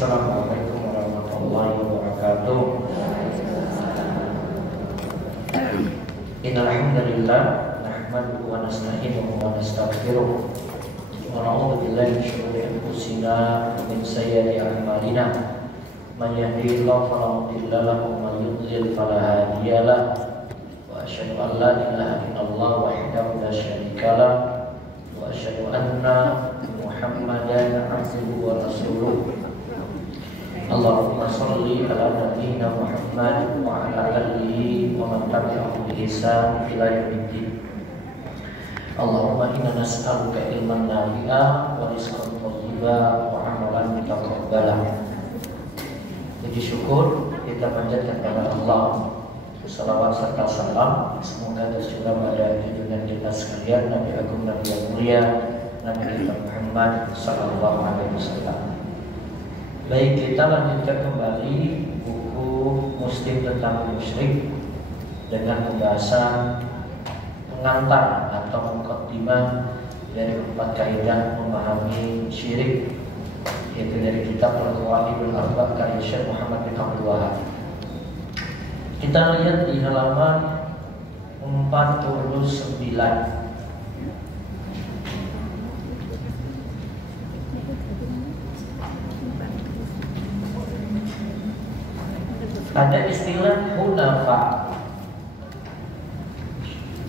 Assalamualaikum warahmatullahi wabarakatuh. Innal hamdalillah nahmaduhu wa nasta'inuhu wa nastaghfiruh wa na'udzu billahi min shururi anfusina wa min sayyiati a'malina. Man yahdihillahu fala mudilla lahu wa man yudlil fala hadiya lahu. Wa asyhadu an la ilaha illallah wahdahu la syarika lah wa asyhadu anna Muhammadan abduhu wa rasuluh. Allahumma sholli ala nabiyyina Muhammad wa ala alihi wa man tabi'ahum bi ihsan ila yaumiddin. Allahumma inna nas'aluka ilman nafi'a wa rizqan thayyiban wa amalan mutaqabbalan. Puji syukur kita panjatkan kepada Allah. Salawat serta salam semoga tercurah pada junjungan kita sekalian, Nabi Agung Nabi yang mulia, Nabi kita Muhammad sallallahu alaihi wasallam. Baik, kita lanjutkan kembali buku Muslim tentang Musyrik dengan pembahasan pengantar atau muqaddimah dari 4 kaidah memahami syirik, yaitu dari kitab Al-Qawaidul Arba' karya Syekh Muhammad bin Abdul Wahhab. Kita lihat di halaman 49. Ada istilah hunafa.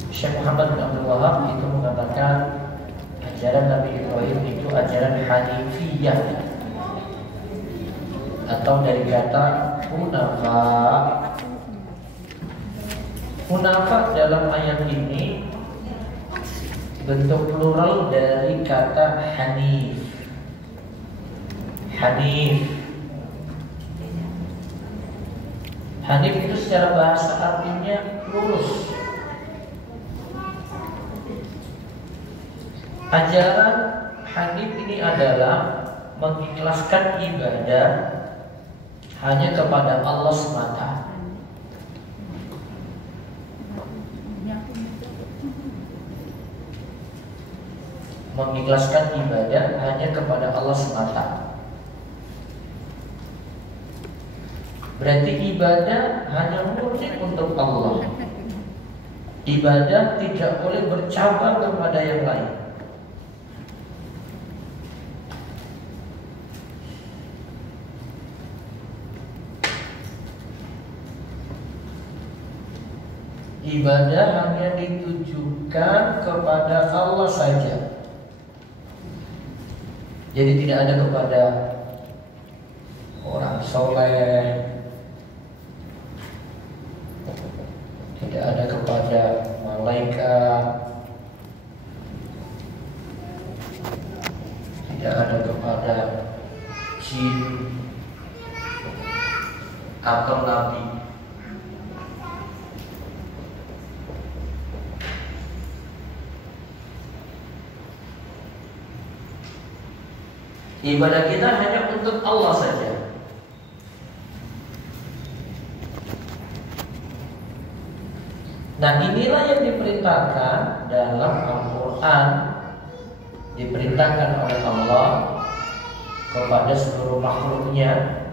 Syekh Muhammad bin Abdul Wahhab itu mengatakan ajaran Nabi Ibrahim itu ajaran hanifiyah, atau dari kata hunafa. Hunafa dalam ayat ini bentuk plural dari kata hanif. Hanif itu secara bahasa artinya lurus. Ajaran Hanif ini adalah mengikhlaskan ibadah hanya kepada Allah semata. Mengikhlaskan ibadah hanya kepada Allah semata. Berarti ibadah hanya murni untuk Allah. Ibadah tidak boleh bercabang kepada yang lain. Ibadah hanya ditujukan kepada Allah saja. Jadi tidak ada kepada orang soleh, tidak ada kepada malaikat, tidak ada kepada jin atau nabi. Ibadah kita hanya untuk Allah saja. Nah, inilah yang diperintahkan dalam Al-Quran, diperintahkan oleh Allah kepada seluruh makhluknya,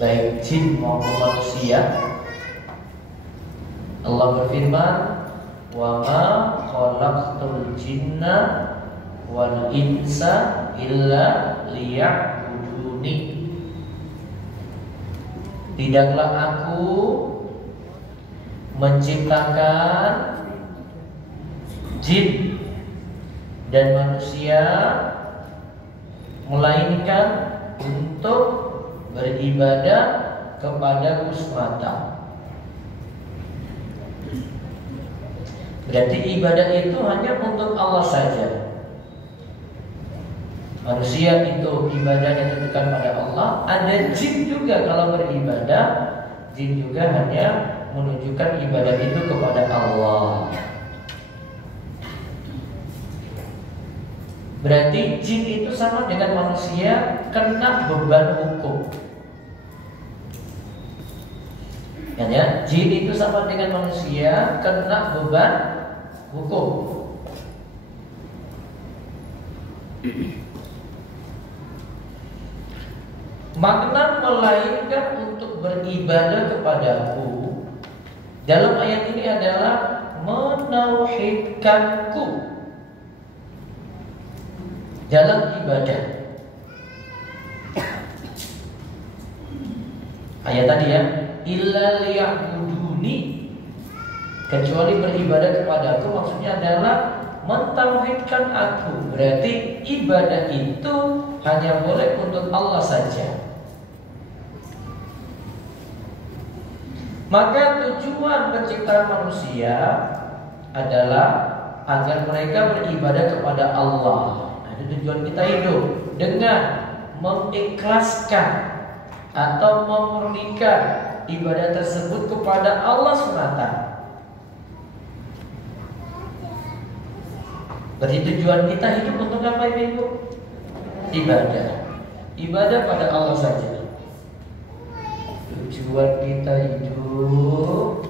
baik jin maupun manusia. Allah berfirman, "Wa ma khalaqtul jinna wal insa illa liya'buduni." Tidaklah aku menciptakan jin dan manusia melainkan untuk beribadah kepadaku semata. Berarti ibadah itu hanya untuk Allah saja. Manusia itu ibadahnya ditujukan pada Allah. Ada jin juga kalau beribadah, jin juga hanya menunjukkan ibadah itu kepada Allah. Berarti jin itu sama dengan manusia kena beban hukum. Ya, jin itu sama dengan manusia kena beban hukum. Makna melainkan untuk beribadah kepadaku dalam ayat ini adalah menauhidkanku dalam ibadah. Ayat tadi ya, illa liya'buduni, kecuali beribadah kepadaku, maksudnya adalah mentauhidkan aku. Berarti ibadah itu hanya boleh untuk Allah saja. Maka tujuan penciptaan manusia adalah agar mereka beribadah kepada Allah. Nah, itu tujuan kita hidup, dengan mengikhlaskan atau memurnikan ibadah tersebut kepada Allah semata. Berarti tujuan kita hidup untuk apa, Ibu? Ibadah. Ibadah pada Allah saja. Tujuan kita hidup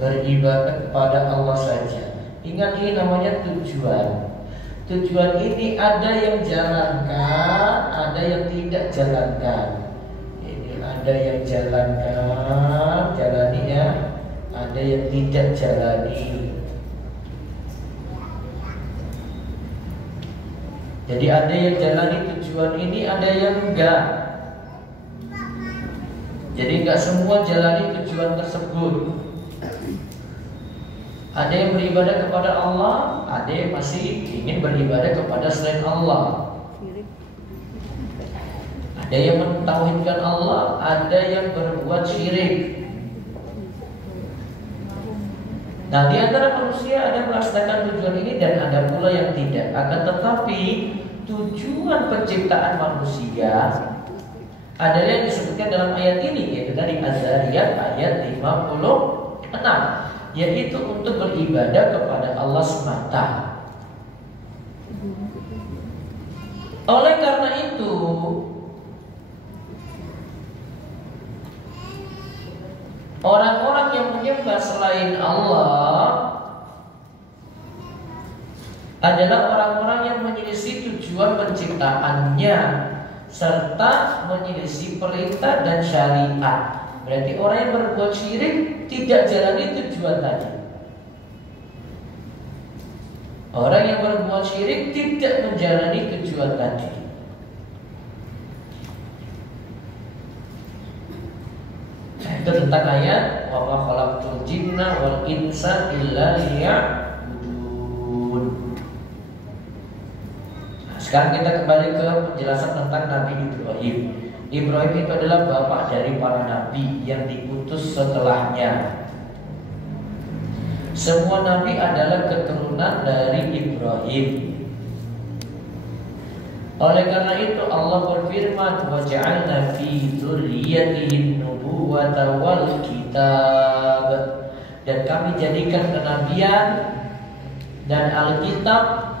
beribadah kepada Allah saja. Ingat, ini namanya tujuan. Tujuan ini ada yang jalankan, ada yang tidak jalankan. Ini ada yang jalankan, jalani ya. Ada yang tidak jalani. Jadi ada yang jalani tujuan ini, ada yang enggak. Jadi enggak semua jalani tujuan tersebut. Ada yang beribadah kepada Allah, ada yang masih ingin beribadah kepada selain Allah. Ada yang mentauhidkan Allah, ada yang berbuat syirik. Nah, di antara manusia ada yang melaksanakan tujuan ini dan ada pula yang tidak. Akan tetapi tujuan penciptaan manusia adalah yang disebutkan dalam ayat ini, yaitu tadi Az-Zariyat ayat 56. Yaitu untuk beribadah kepada Allah semata. Oleh karena itu, orang-orang yang menyembah selain Allah adalah orang-orang yang menyelisih tujuan penciptaannya serta menyelisih perintah dan syariat. Berarti orang yang berbuat syirik tidak jalani tujuan tadi. Orang yang berbuat syirik tidak menjalani tujuan tadi. Itu tentang ayat wa ma khalaqtul jinna wal insa illa liya'budun. Nah, sekarang kita kembali ke penjelasan tentang Nabi Ibrahim. Ibrahim itu adalah bapak dari para nabi yang diutus setelahnya. Semua nabi adalah keturunan dari Ibrahim. Oleh karena itu Allah berfirman, wa ja'alna fi dzurriyyatihi nubuwwata wal kitab, dan kami jadikan kenabian dan Alkitab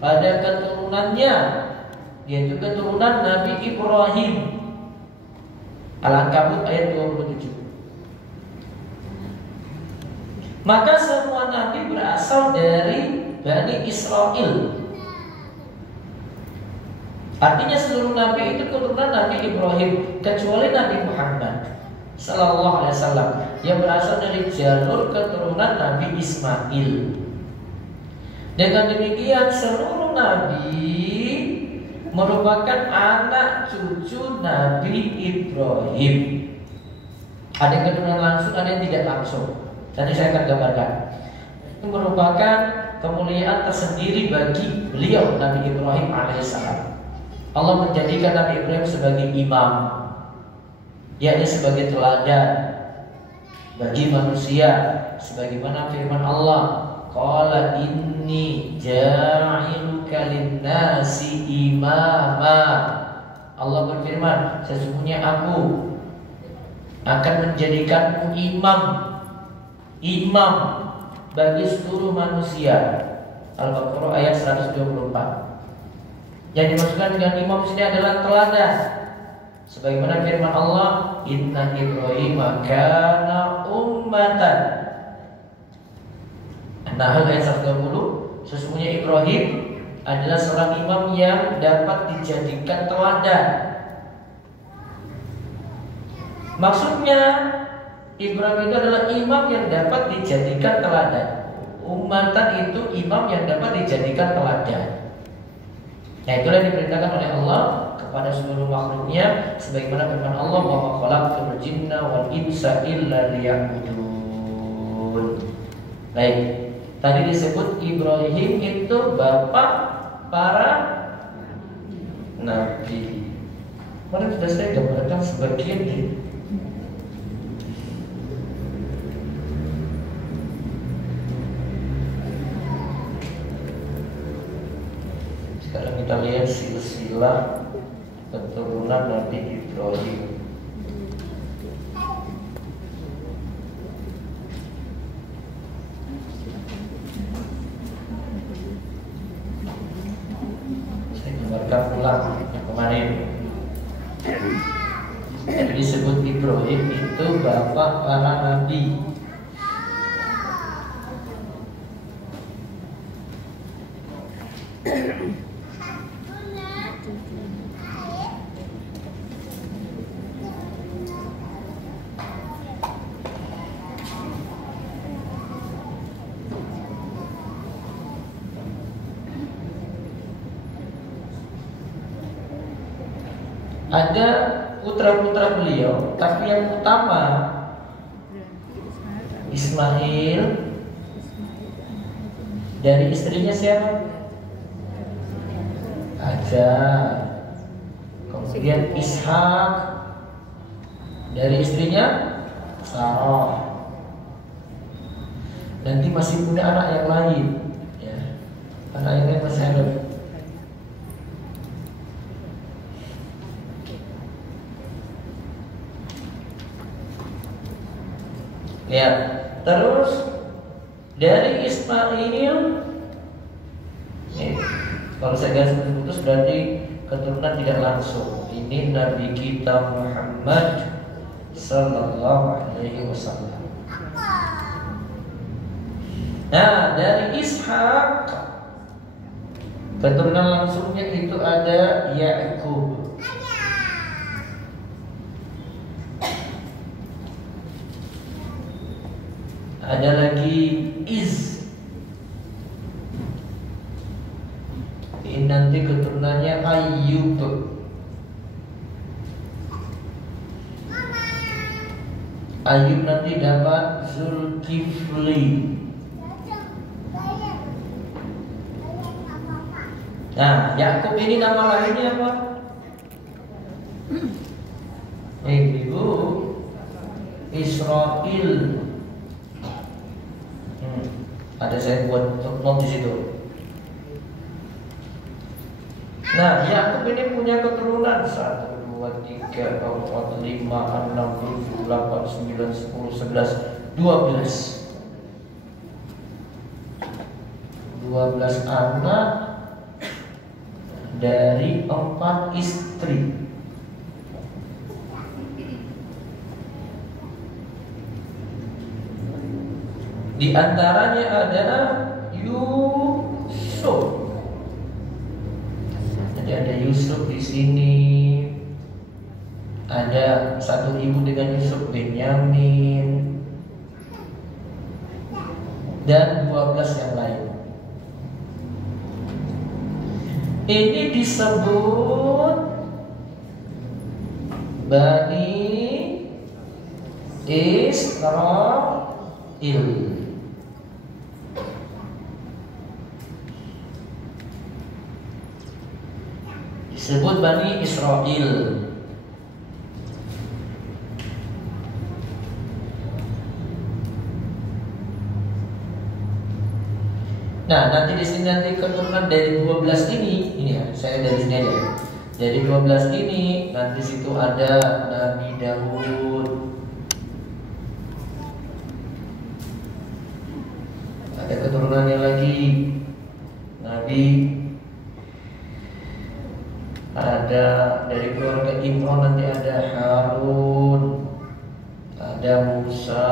pada keturunannya, yaitu keturunan Nabi Ibrahim. Al-Ankabut ayat 27. Maka semua nabi berasal dari Bani Israel. Artinya seluruh nabi itu keturunan Nabi Ibrahim, kecuali Nabi Muhammad sallallahu alaihi wasallam yang berasal dari jalur keturunan Nabi Ismail. Dengan demikian seluruh nabi merupakan anak cucu Nabi Ibrahim. Ada yang keturunan langsung, ada yang tidak langsung. Nanti saya akan gambarkan. Itu merupakan kemuliaan tersendiri bagi beliau Nabi Ibrahim alaihissalam. Allah menjadikan Nabi Ibrahim sebagai imam, yakni sebagai teladan bagi manusia, sebagaimana firman Allah, qala inni ja'iluka lin-nasi imama. Allah berfirman, sesungguhnya aku akan menjadikanmu imam bagi seluruh manusia. Al-Baqarah ayat 124. Yang dimaksudkan dengan imam di sini adalah teladan. Sebagaimana firman Allah, Inna Ibrahim kana ummatan. Nahl ayat 120. Sesungguhnya Ibrahim adalah seorang imam yang dapat dijadikan teladan. Maksudnya Ibrahim itu adalah imam yang dapat dijadikan teladan. Ummatan itu imam yang dapat dijadikan teladan. Nah, itulah yang diperintahkan oleh Allah kepada seluruh makhluknya, sebagaimana firman Allah, wa ma khalaqtul jinna wal insa illa liya'budun. Baik, tadi disebut Ibrahim itu bapak para nabi. Kemarin sudah saya gambarkan sebagian ini. Sekarang kita lihat silsilah keturunan Nabi Ibrahim. Saya gambarkan ulang yang kemarin. Jadi disebut Ibrahim itu bapak para nabi. Ada putra-putra beliau, tapi yang utama Ismail. Dari istrinya siapa? Hajar. Kemudian Ishak. Dari istrinya Sarah. Nanti masih punya anak yang lain, ya. Anak yang lain masih ada. Ya, terus dari Ismail, kalau saya garis putus berarti keturunan tidak langsung. Ini Nabi kita Muhammad Sallallahu Alaihi Wasallam. Nah, dari Ishak keturunan langsungnya itu ada Yakub. Ada lagi Iz. Ini nanti keturunannya Ayyub. Ayyub nanti dapat Zulkifli. Nah, Yakub ini nama lainnya apa? Ibu Israel. Ada saya buat not di situ. Nah, Yakub ini punya keturunan 1, 2, 3, 4, 5, 6, 7, 8, 9, 10, 11, 12. 12 anak dari 4 istri. Di antaranya adalah Yusuf. Jadi ada Yusuf di sini. Ada satu ibu dengan Yusuf, Benyamin, dan 12 yang lain. Ini disebut Bani Israil. Disebut Bani Israil. Nah, nanti di sini nanti keturunan dari 12 ini ya, saya dari sini aja. Dari 12 ini nanti situ ada Nabi Daud. Ada keturunannya lagi Nabi Ada dari keluarga Imran nanti ada Harun, ada Musa.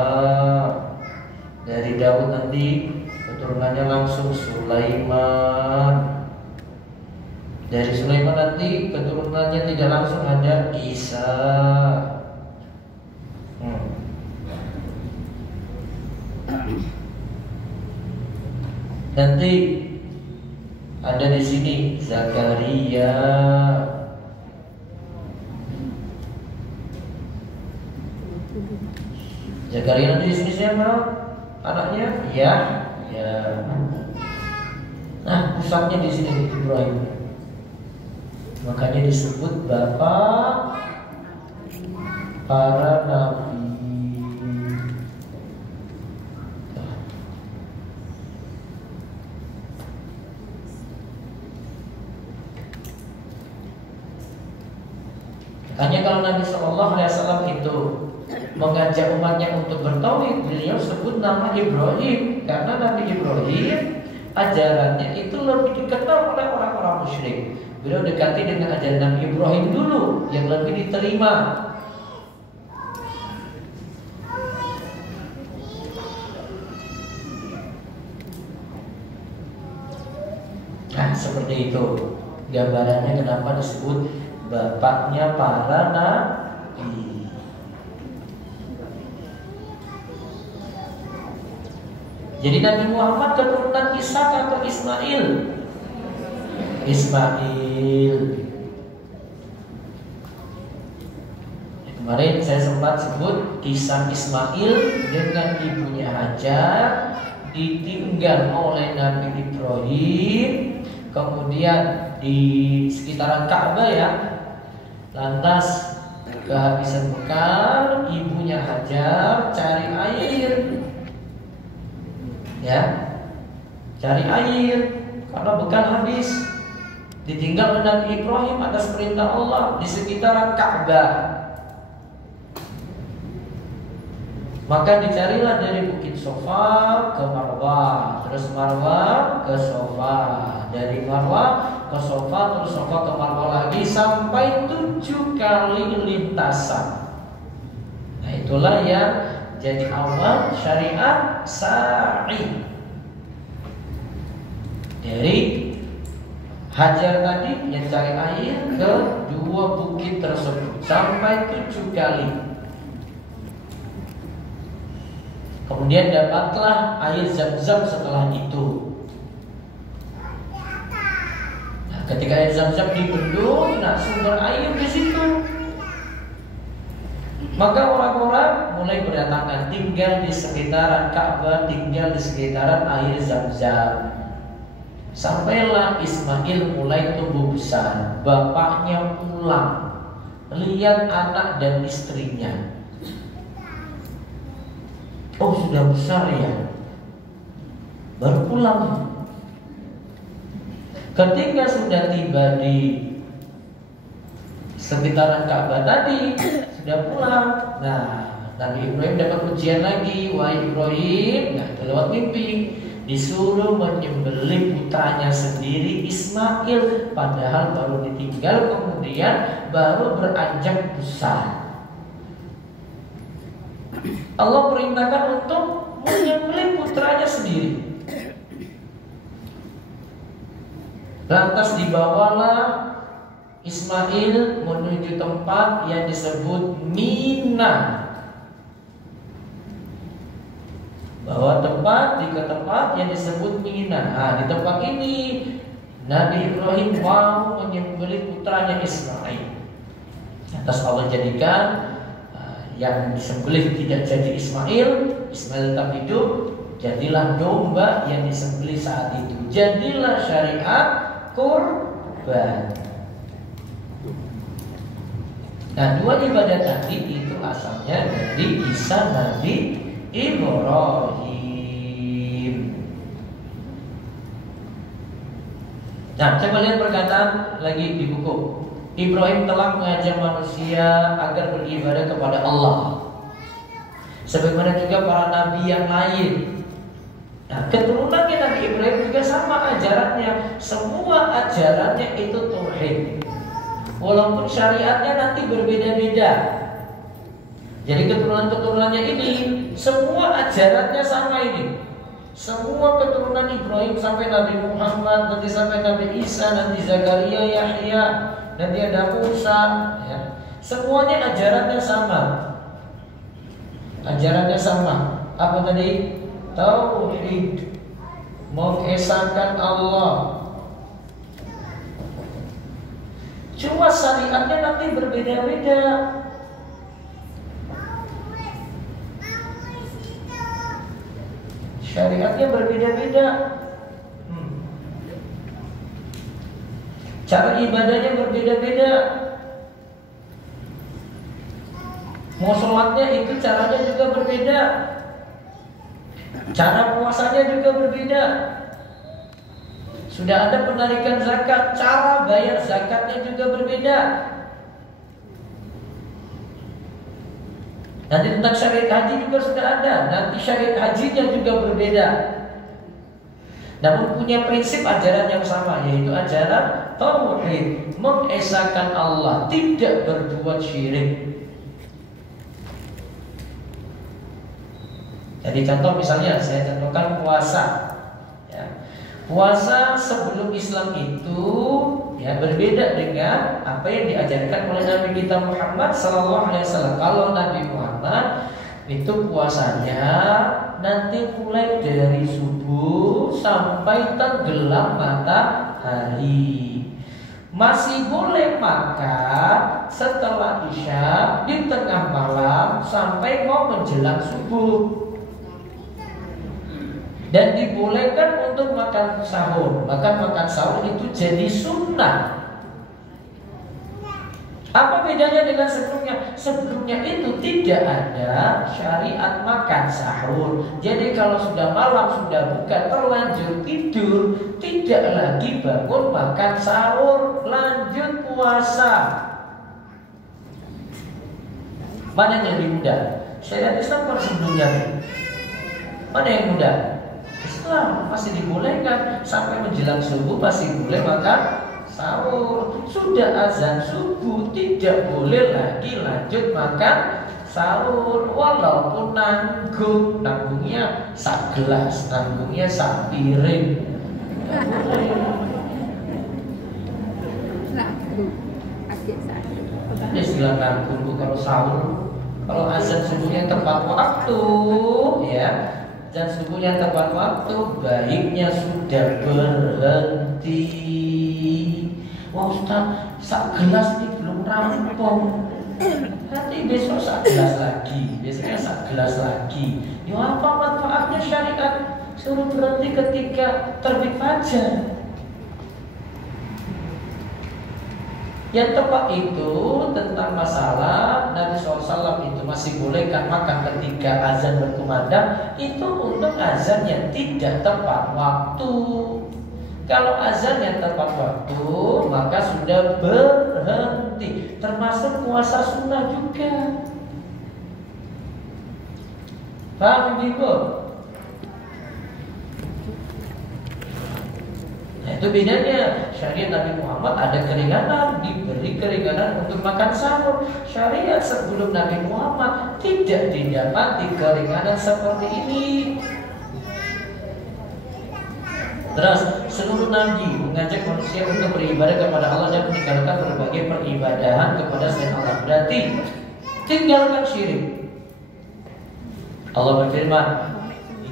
Dari Daud nanti keturunannya langsung Sulaiman. Dari Sulaiman nanti keturunannya tidak langsung ada Isa. Nanti ada di sini Zakaria. Zakaria nanti di sini siapa? Anaknya? Ya. Nah, pusatnya di sini Ibrahim. Makanya disebut bapak para nabi. Hanya kalau Nabi SAW itu mengajak umatnya untuk bertauhid, beliau sebut nama Ibrahim karena Nabi Ibrahim ajarannya itu lebih dikenal oleh orang-orang musyrik. Beliau dekati dengan ajaran Nabi Ibrahim dulu yang lebih diterima. Nah, seperti itu gambarannya kenapa disebut bapaknya para nabi. Jadi Nabi Muhammad keturunan Ishak atau Ismail? Ismail. Kemarin saya sempat sebut kisah Ismail dengan ibunya Hajar ditinggal oleh Nabi Ibrahim, kemudian di sekitaran Ka'bah ya. Lantas kehabisan bekal, ibunya Hajar cari air. Ya. Cari air karena bekal habis. Ditinggal oleh Nabi Ibrahim atas perintah Allah di sekitaran Ka'bah. Maka dicarilah dari Bukit Sofa ke Marwah, terus Marwah ke Sofa, dari Marwah ke Sofa, terus Sofa ke Marwah lagi sampai 7 kali lintasan. Nah, itulah yang jadi awal syariat sa'i. Dari Hajar tadi yang cari air ke 2 bukit tersebut sampai 7 kali. Kemudian dapatlah air Zam-Zam setelah itu. Nah, ketika air Zam-Zam dibendung, nah sumber air di situ. Maka orang-orang mulai berdatangan, tinggal di sekitaran Ka'bah, tinggal di sekitaran air Zam-Zam. Sampailah Ismail mulai tumbuh besar. Bapaknya pulang, lihat anak dan istrinya. Oh, sudah besar ya, baru pulang. Ketika sudah tiba di sekitaran Ka'bah tadi, sudah pulang. Nah, Nabi Ibrahim dapat ujian lagi. Wahai Ibrahim, nah lewat mimpi disuruh menyembelih putranya sendiri Ismail, padahal baru ditinggal, kemudian baru beranjak besar. Allah perintahkan untuk menyembelih putranya sendiri. Lantas dibawalah Ismail menuju tempat yang disebut Mina. Bawa tempat ke tempat yang disebut Mina. Nah, di tempat ini Nabi Ibrahim mau menyembelih putranya Ismail. Atas Allah jadikan yang disembelih tidak jadi Ismail tetap hidup. Jadilah domba yang disembelih saat itu. Jadilah syariat kurban. Nah, 2 ibadah tadi itu asalnya dari kisah Nabi Ibrahim. Nah, coba lihat perkataan lagi di buku. Ibrahim telah mengajar manusia agar beribadah kepada Allah, sebagaimana juga para nabi yang lain. Nah, keturunannya Nabi Ibrahim juga sama ajarannya. Semua ajarannya itu tauhid. walaupun syariatnya nanti berbeda-beda. Jadi keturunan-keturunannya ini semua ajarannya sama ini. Semua keturunan Ibrahim sampai Nabi Muhammad, nanti sampai Nabi Isa, nanti Zakaria, Yahya, nanti ada Musa, ya. Semuanya ajarannya sama. Ajarannya sama. Apa tadi? Tauhid, mengesahkan Allah. Cuma syariatnya nanti berbeda-beda. Syariatnya berbeda-beda. Cara ibadahnya berbeda-beda. Mau sholatnya itu caranya juga berbeda. Cara puasanya juga berbeda. Sudah ada penarikan zakat, cara bayar zakatnya juga berbeda. Nanti tentang syariat haji juga sudah ada. Nanti syariat hajinya juga berbeda. Namun punya prinsip ajaran yang sama, yaitu ajaran tauhid, mengesahkan Allah, tidak berbuat syirik. Jadi contoh misalnya saya contohkan puasa, ya. Puasa sebelum Islam itu ya berbeda dengan apa yang diajarkan oleh Nabi kita Muhammad SAW. Kalau Nabi Muhammad itu puasanya nanti mulai dari subuh sampai tenggelam matahari. Masih boleh makan setelah Isya di tengah malam sampai mau menjelang subuh. Dan dibolehkan untuk makan sahur. Makan sahur itu jadi sunnah. Apa bedanya dengan sebelumnya? Sebelumnya itu tidak ada syariat makan sahur. Jadi kalau sudah malam, sudah buka, terlanjur tidur, tidak lagi bangun makan sahur, lanjut puasa. Mana yang lebih mudah? Syariat Islam atau sebelumnya? Mana yang mudah? Islam masih dibolehkan sampai menjelang subuh masih boleh makan sahur. Sudah azan subuh tidak boleh lagi lanjut makan sahur, walaupun nanggungnya sak gelas, nanggungnya sak piring. Ini istilah nanggung kalau sahur. Kalau azan subuhnya tepat waktu, ya. Dan subuhnya tepat waktu, baiknya sudah berhenti. Wah Ustaz, sak gelas ini belum rampung. Nanti besok sak gelas lagi, biasanya sak gelas lagi. Ya apa manfaatnya syariat? Suruh berhenti ketika terbit fajar. Yang tepat itu tentang masalah Nabi SAW itu masih bolehkan makan ketika azan berkumandang, itu untuk azan yang tidak tepat waktu. Kalau azan yang tepat waktu maka sudah berhenti, termasuk puasa sunnah juga. Paham Ibu? Nah, itu bedanya. Syariat Nabi Muhammad ada keringanan, diberi keringanan untuk makan sahur. Syariat sebelum Nabi Muhammad tidak didapati keringanan seperti ini. Terus seluruh nabi mengajak manusia untuk beribadah kepada Allah dan meninggalkan berbagai peribadahan kepada selain Allah. Berarti tinggalkan syirik. Allah berfirman,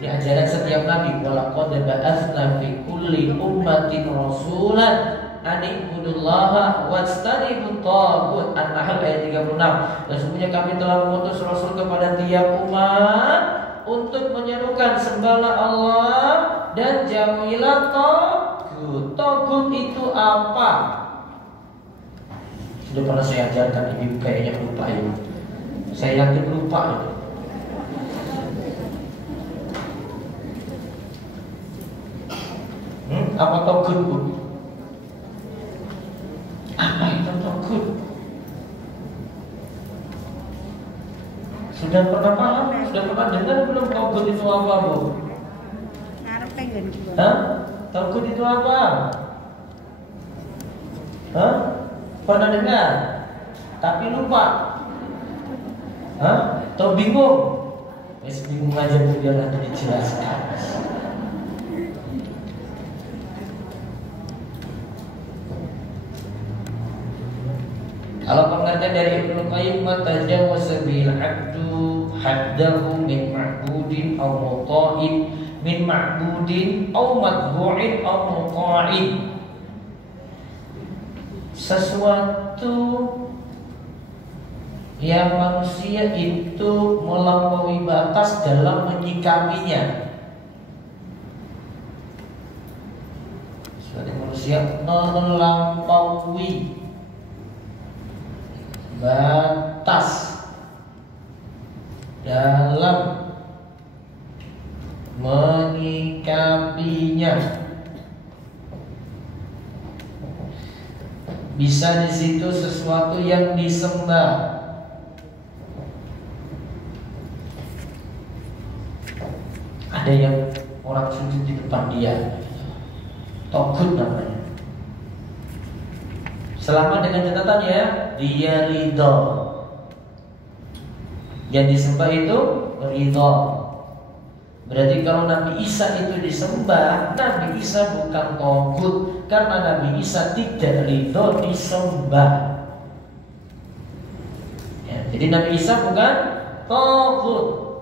ini ajaran setiap nabi, walaqad ba'atsna fi kulli ummatin rasulan an ibudullaha wajtanibut taghut. An-Nahl ayat 36. Dan sesungguhnya kami telah mengutus rasul kepada tiap umat untuk menyerukan sembahlah Allah dan jauhilah taghut. Taghut itu apa? Sudah pernah saya ajarkan, ibu kayaknya lupa ya. Saya yakin lupa itu. Apa taghut, Bu? Apa itu taghut? Sudah pernah paham? Sudah pernah dengar belum taghut itu apa, Bu? pengen juga. Hah? Taghut itu apa? Hah? Pernah dengar, tapi lupa. Hah? Atau bingung? Bingung aja biar nanti dijelaskan. Kalau pengertian dari Ibnu Qayyim, tajawaza bil 'abdu haddahu min ma'budin aw muta'in, min ma'budin aw matbu'in aw muta'in. Sesuatu yang manusia itu melampaui batas dalam menyikapinya. Sesuatu manusia melampaui batas dalam menyikapinya. Bisa di situ sesuatu yang disembah, ada yang orang sujud di depan dia, togut namanya. Selama dengan catatan ya, dia ridho. Yang disembah itu ridho. Berarti kalau Nabi Isa itu disembah, Nabi Isa bukan togut, karena Nabi Isa tidak ridho disembah. Ya, jadi Nabi Isa bukan togut.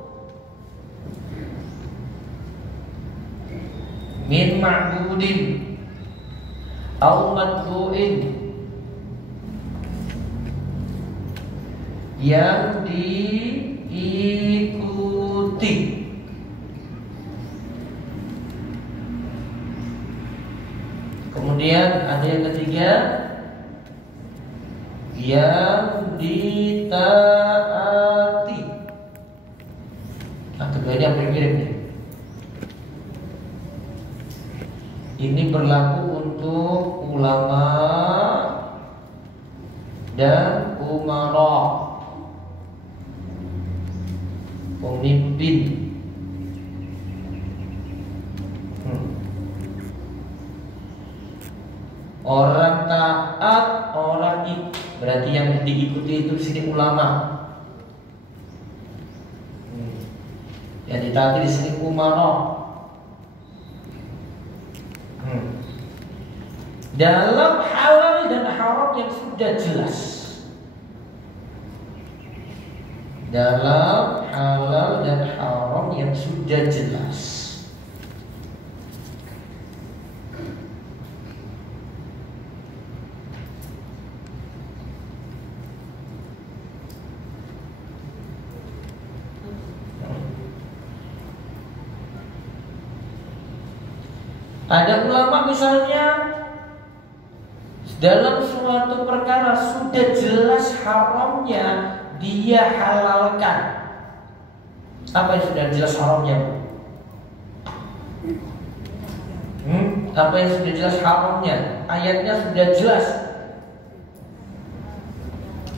Min ma'budin au matbu'in, yang diikuti. Kemudian ada yang ketiga, yang ditaati. Nah, keduanya mirip nih. Ini berlaku untuk ulama dan umara, pemimpin. Orang taat, orang berarti yang diikuti itu sini ulama. Yang ditaati di sini umara. Dalam halal dan haram yang sudah jelas. Dalam halal dan haram yang sudah jelas. Ada ulama misalnya dalam suatu perkara sudah jelas haramnya, dia halalkan. Apa yang sudah jelas haramnya? Apa yang sudah jelas haramnya? Ayatnya sudah jelas.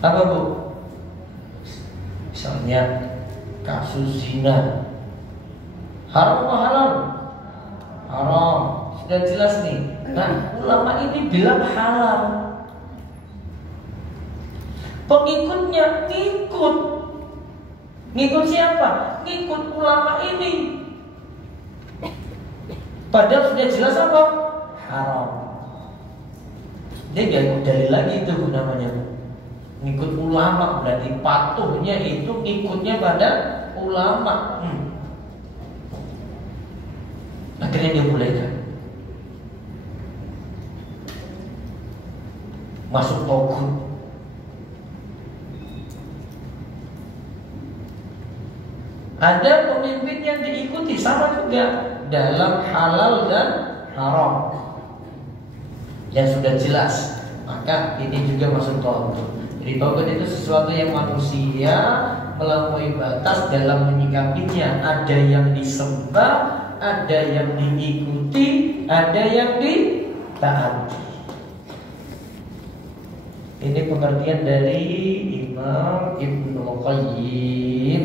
Apa bu? Misalnya kasus zina, haram atau halal? Haram, sudah jelas nih. Nah, ulama ini bilang halal. Pengikutnya ngikut. Ngikut siapa? Ngikut ulama ini. Padahal sudah jelas apa? Haram. Dia gak ikut dalil lagi itu namanya. Ngikut ulama, berarti patuhnya itu ngikutnya pada ulama. Akhirnya dia bolehkan masuk togut. Ada pemimpin yang diikuti sama juga dalam halal dan haram yang sudah jelas, maka ini juga masuk togut. Jadi togut itu sesuatu yang manusia melampaui batas dalam menyikapinya. Ada yang disembah, ada yang diikuti, ada yang ditaati. Ini pengertian dari Imam Ibnu Qayyim.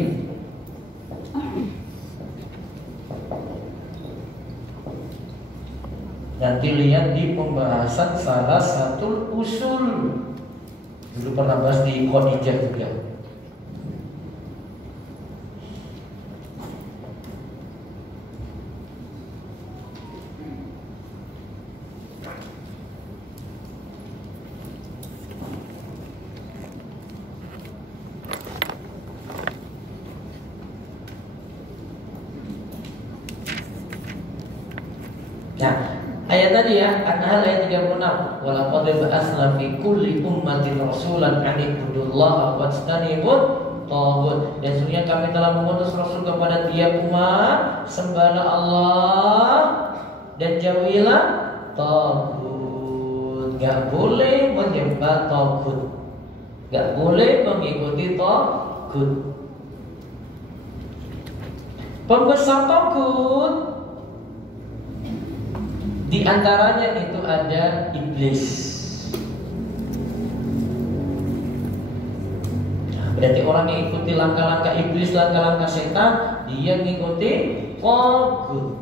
Nanti lihat di pembahasan salah satu usul Dulu pernah bahas di Khadijah juga. Nah, ayat tadi ya, An-Nahl ayat 36. Wa laqad ba'atsna fi kulli ummatin rasulan an ibudullaha wajtanibut taghut. Dan sesungguhnya kami telah mengutus rasul kepada tiap umat, sembahlah Allah dan jauhilah taghut. Enggak boleh menyembah taghut. Enggak boleh mengikuti taghut. Pembesar taghut di antaranya itu ada iblis. Nah, berarti orang yang ikuti langkah-langkah iblis, langkah-langkah setan, dia mengikuti taghut.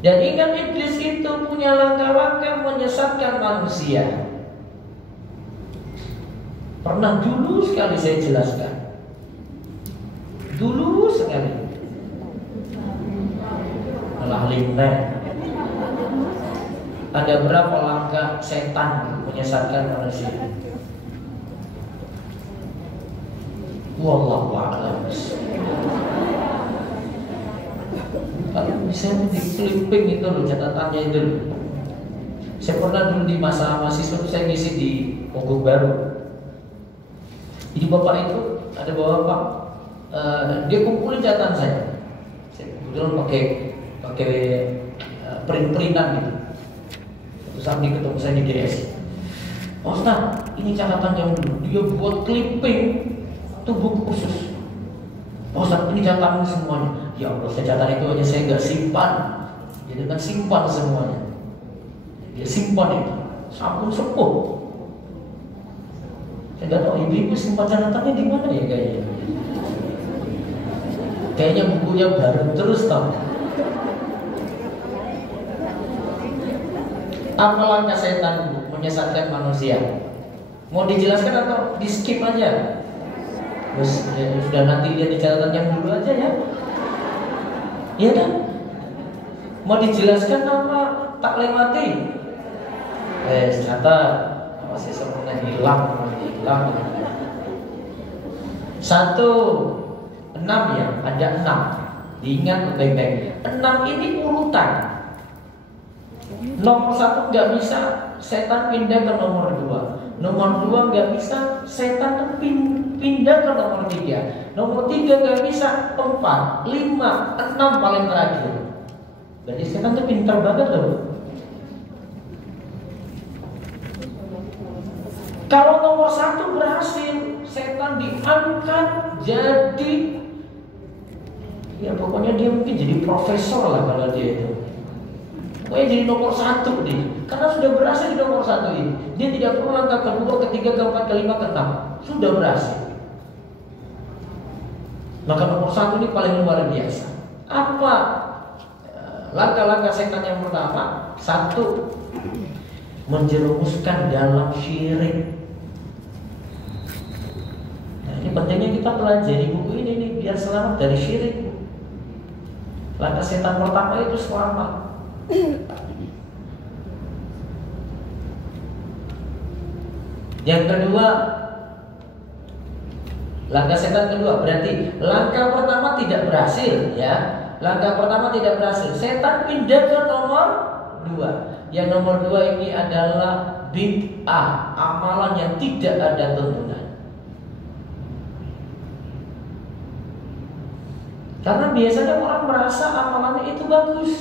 Dan ingat, iblis itu punya langkah-langkah menyesatkan manusia. Pernah dulu sekali saya jelaskan. Dulu sekali. Lina. Ada berapa langkah setan menyesatkan manusia? Wallahu a'lam. Kalau bisa di clipping itu loh, catatannya itu loh. Saya pernah dulu di masa mahasiswa saya ngisi di Pogok Baru. Jadi bapak itu ada bapak, dia kumpulin catatan saya. Saya kebetulan pakai print-printan gitu. Terus saat dia ketemu saya di GS, "Oh, Ustaz, ini catatan yang dulu." Dia buat clipping tuh buku khusus. "Oh, Ustaz, ini catatan semuanya." Ya Allah, saya catatan itu aja saya nggak simpan. Dia kan simpan semuanya. Dia simpan itu. Sampun sepuh. Saya nggak tahu ibu-ibu simpan catatannya di mana ya kayaknya. Kayaknya bukunya baru terus tau. Apa langkah setan menyesatkan manusia? Mau dijelaskan atau di skip aja? Terus ya, sudah nanti dia di catatan yang dulu aja ya. Iya kan? Mau dijelaskan apa tak lewati? Catat. Masih semuanya hilang. 1:6 ya, ada 6. Diingat baik-baik. 6 ini urutan. Nomor 1 nggak bisa setan pindah ke nomor 2. Nomor 2 nggak bisa setan pindah ke nomor 3. Nomor 3 nggak bisa 4, 5, 6 paling terakhir. Berarti setan tuh pintar banget loh. Kalau nomor 1 berhasil, setan diangkat jadi, ya pokoknya dia mungkin jadi profesor lah kalau dia itu. Pokoknya jadi nomor 1 nih. Karena sudah berhasil di nomor 1 ini. Dia tidak perlu langkah kedua, ketiga, keempat, kelima, keenam. Sudah berhasil. Maka nomor 1 ini paling luar biasa. Apa langkah-langkah setan yang pertama? 1, menjerumuskan dalam syirik. Nah, ini pentingnya kita pelajari buku ini nih, biar selamat dari syirik. Langkah setan pertama itu selamat. Yang kedua, langkah setan kedua, berarti langkah pertama tidak berhasil ya. Langkah pertama tidak berhasil, setan pindah ke nomor 2. Yang nomor 2 ini adalah bid'ah, amalan yang tidak ada tuntunan. Karena biasanya orang merasa amalannya itu bagus.